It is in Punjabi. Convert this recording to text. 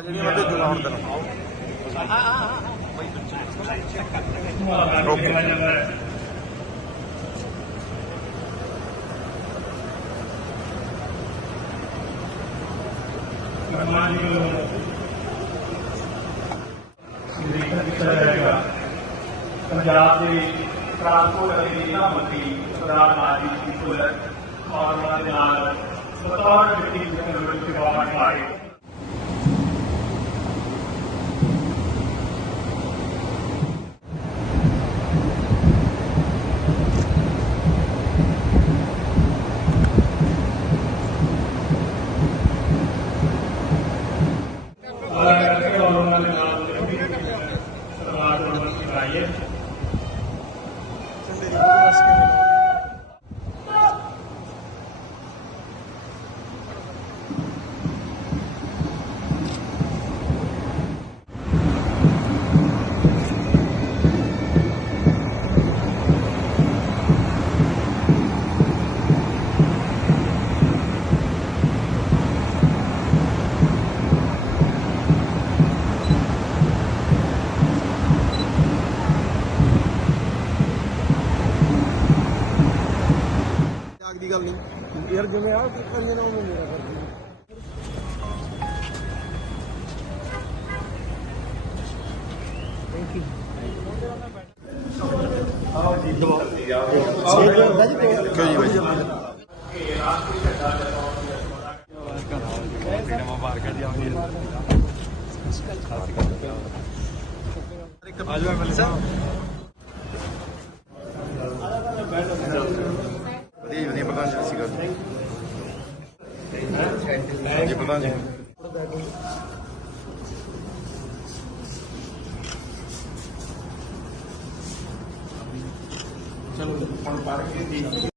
ਆ किया जाएगा पंजाब ट्रांसपोर्ट और सत्तावन व्यक्ति के बाद आए ਕੋਈ ਗੱਲ ਨਹੀਂ ਯਾਰ ਜਿਵੇਂ ਆ ਕਿ ਕੰਨੇ ਨਾਲ ਉਹ ਮੇਰਾ ਕਰਦੀ ਥੈਂਕ ਯੂ ਆਓ ਜੀ ਦੋ ਸੇਵ ਕਰਦਾ ਜੀ ਕਿਉਂ ਜੀ ਬਾਈ ਆਜੋ ਐਮਐਲਏ ਸਰ ਪ੍ਰਧਾਨ ਜੀ ਸਤਿ ਜੀ ਪ੍ਰਧਾਨ ਜੀ ਚਲੋ ਹੁਣ ਪਾਰਕ ਦੇ